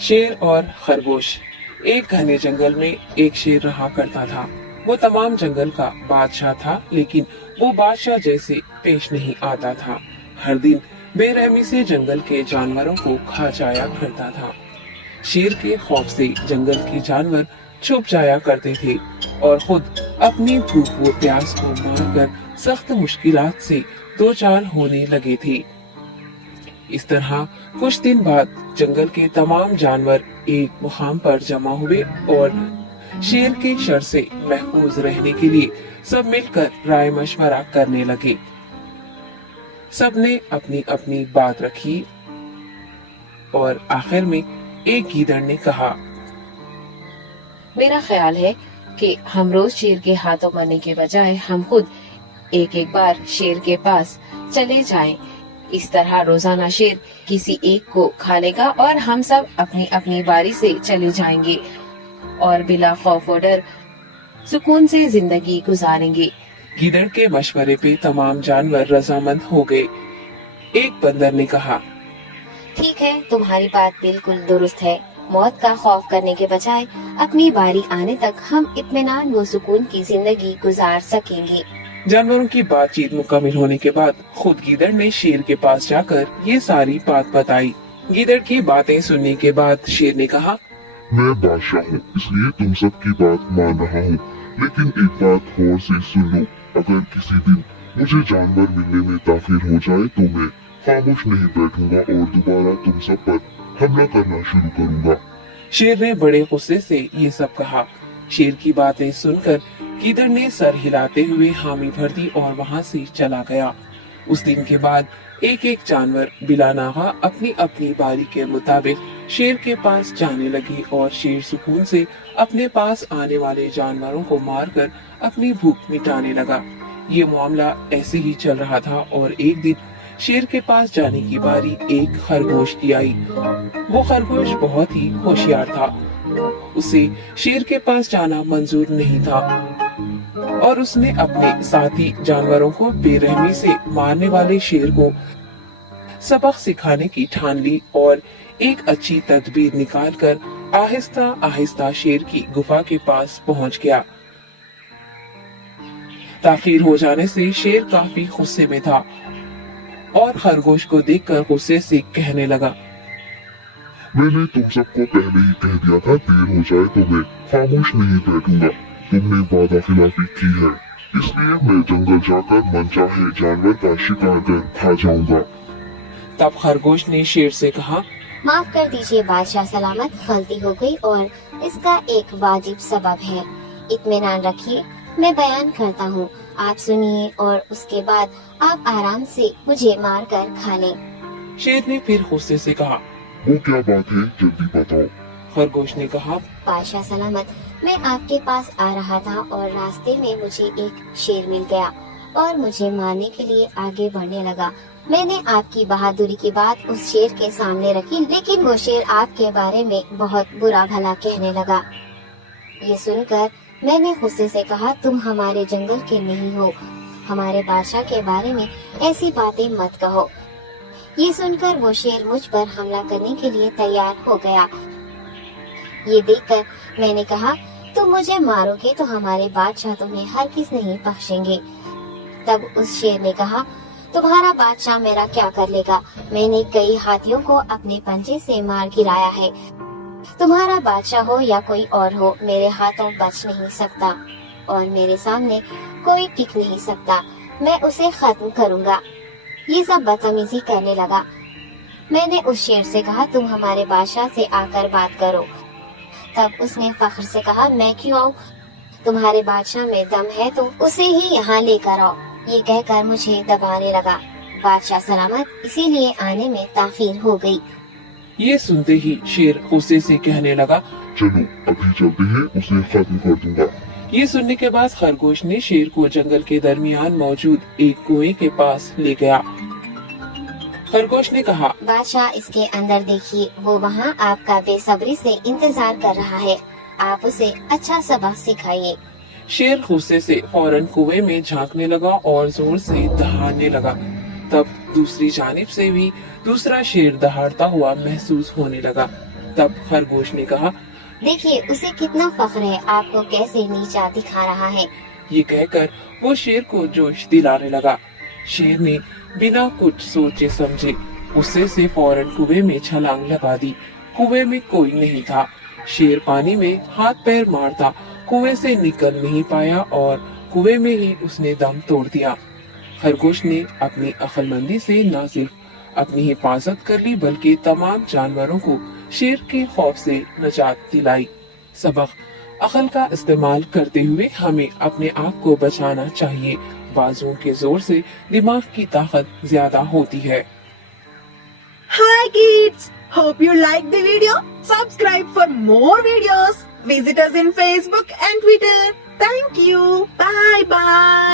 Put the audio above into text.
शेर और खरगोश। एक घने जंगल में एक शेर रहा करता था। वो तमाम जंगल का बादशाह था, लेकिन वो बादशाह जैसे पेश नहीं आता था। हर दिन बेरहमी से जंगल के जानवरों को खा जाया करता था। शेर के खौफ से जंगल के जानवर छुप जाया करते थे और खुद अपनी भूख व प्यास को मारकर सख्त मुश्किलात से दो चार होने लगे थे। इस तरह कुछ दिन बाद जंगल के तमाम जानवर एक मुकाम पर जमा हुए और शेर के शर से महफूज रहने के लिए सब मिलकर राय मशवरा करने लगे। सबने अपनी अपनी बात रखी और आखिर में एक गीदड़ ने कहा, मेरा ख्याल है कि हम रोज शेर के हाथों मरने के बजाय हम खुद एक एक बार शेर के पास चले जाएं। इस तरह रोजाना शेर किसी एक को खा लेगा और हम सब अपनी अपनी बारी से चले जाएंगे और बिला खौफ और डर सुकून से जिंदगी गुजारेंगे। गीदड़ के मशवरे पे तमाम जानवर रजामंद हो गए। एक बंदर ने कहा, ठीक है, तुम्हारी बात बिल्कुल दुरुस्त है। मौत का खौफ करने के बजाय अपनी बारी आने तक हम इत्मीनान व सुकून की जिंदगी गुजार सकेंगे। जानवरों की बातचीत मुकम्मल होने के बाद खुद गीदड़ ने शेर के पास जाकर ये सारी बात बताई। गीदड़ की बातें सुनने के बाद शेर ने कहा, मैं बादशाह हूँ, इसलिए तुम सब की बात मान रहा हूँ, लेकिन एक बात गौर से सुन लो। अगर किसी दिन मुझे जानवर मिलने में ताखिर हो जाए तो मैं खामोश नहीं बैठूंगा और दोबारा तुम सब पर हमला करना शुरू करूंगा। शेर ने बड़े गुस्से से ये सब कहा। शेर की बातें सुनकर गीदड़ ने सर हिलाते हुए हामी भर दी और वहाँ से चला गया। उस दिन के बाद एक एक जानवर बिला नागा अपनी अपनी बारी के मुताबिक शेर के पास जाने लगे और शेर सुकून से अपने पास आने वाले जानवरों को मारकर अपनी भूख मिटाने लगा। ये मामला ऐसे ही चल रहा था और एक दिन शेर के पास जाने की बारी एक खरगोश की आई। वो खरगोश बहुत ही होशियार था। उसे शेर के पास जाना मंजूर नहीं था और उसने अपने साथी जानवरों को बेरहमी से मारने वाले शेर को सबक सिखाने की ठान ली और एक अच्छी तदबीर निकालकर आहिस्ता आहिस्ता शेर की गुफा के पास पहुंच गया। ताखीर हो जाने से शेर काफी गुस्से में था और खरगोश को देखकर गुस्से से कहने लगा, मैंने तुम सबको पहले ही कह दिया था, देर हो जाए तो मैं खामोश नहीं बैठूंगा। तुमने वादा खिलाफी की है, इसलिए मैं जंगल जाकर मनचाहे जानवर का शिकार कर खा जाऊंगा। तब खरगोश ने शेर से कहा, माफ कर दीजिए बादशाह सलामत, गलती हो गई और इसका एक वाजिब सबब है। इत्मीनान रखिए, मैं बयान करता हूँ, आप सुनिए और उसके बाद आप आराम से मुझे मार कर खा लें। शेर ने फिर गुस्से से कहा, वो क्या बात है, जल्दी बताओ। खरगोश ने कहा, बादशाह सलामत, मैं आपके पास आ रहा था और रास्ते में मुझे एक शेर मिल गया और मुझे मारने के लिए आगे बढ़ने लगा। मैंने आपकी बहादुरी की बात उस शेर के सामने रखी, लेकिन वो शेर आपके बारे में बहुत बुरा भला कहने लगा। ये सुनकर मैंने गुस्से से कहा, तुम हमारे जंगल के नहीं हो, हमारे बादशाह के बारे में ऐसी बातें मत कहो। ये सुनकर वो शेर मुझ पर हमला करने के लिए तैयार हो गया। ये देखकर मैंने कहा, तुम मुझे मारोगे तो हमारे बादशाह तुम्हें हरगिज़ नहीं बख्शेंगे। तब उस शेर ने कहा, तुम्हारा बादशाह मेरा क्या कर लेगा? मैंने कई हाथियों को अपने पंजे से मार गिराया है। तुम्हारा बादशाह हो या कोई और हो, मेरे हाथों बच नहीं सकता और मेरे सामने कोई टिक नहीं सकता। मैं उसे खत्म करूंगा। ये सब बदतमीजी करने लगा। मैंने उस शेर से कहा, तुम हमारे बादशाह से आकर बात करो। तब उसने फख्र से कहा, मैं क्यों आऊँ? तुम्हारे बादशाह में दम है तो उसे ही यहाँ लेकर आओ। ये कहकर मुझे दबाने लगा। बादशाह सलामत, इसीलिए आने में ताखीर हो गई। ये सुनते ही शेर गुस्से से कहने लगा, चलो अभी चलते हैं, उसे खत्म कर दूंगा। ये सुनने के बाद खरगोश ने शेर को जंगल के दरमियान मौजूद एक कुएं के पास ले गया। खरगोश ने कहा, बादशाह इसके अंदर देखिए, वो वहाँ आपका बेसब्री से इंतजार कर रहा है। आप उसे अच्छा सबक सिखाइए। शेर गुस्से से फौरन कुएं में झांकने लगा और जोर से दहाड़ने लगा। तब दूसरी जानिब से भी दूसरा शेर दहाड़ता हुआ महसूस होने लगा। तब खरगोश ने कहा, देखिए उसे कितना फख्र है, आपको कैसे नीचा दिखा रहा है। ये कहकर वो शेर को जोश दिलाने लगा। शेर ने बिना कुछ सोचे समझे गुस्से से फौरन कुएं में छलांग लगा दी। कुएं में कोई नहीं था। शेर पानी में हाथ पैर मारता कुएं से निकल नहीं पाया और कुएं में ही उसने दम तोड़ दिया। खरगोश ने अपनी अक्लमंदी से न सिर्फ अपनी हिफाजत कर ली बल्कि तमाम जानवरों को शेर के खौफ से निजात दिलाई। सबक, अक्ल का इस्तेमाल करते हुए हमें अपने आप को बचाना चाहिए। बाजुओं के जोर से दिमाग की ताकत ज्यादा होती है। Hi kids! Hope you liked the video. Subscribe for more videos. Visit us in Facebook and Twitter. Thank you. Bye bye.